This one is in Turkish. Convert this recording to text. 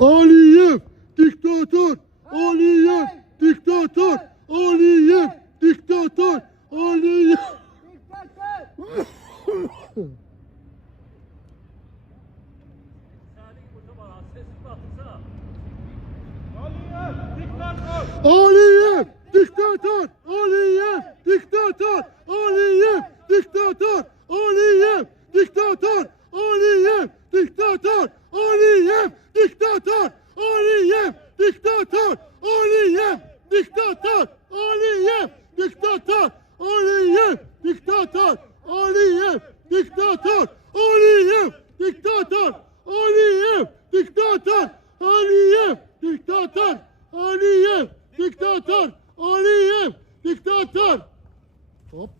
Aliyev diktatör, Aliyev diktatör, Aliyev diktatör, Aliyev. Aliyev diktatör, Aliyev diktatör, Aliyev diktatör, Aliyev diktatör, Aliyev diktatör, Aliyev diktatör, Aliyev diktatör, Aliyev diktatör, Aliyev diktatör, Aliyev diktatör, Aliyev diktatör, Aliyev diktatör, Aliyev diktatör, Aliyev diktatör, Aliyev diktatör, Aliyev diktatör. Hop.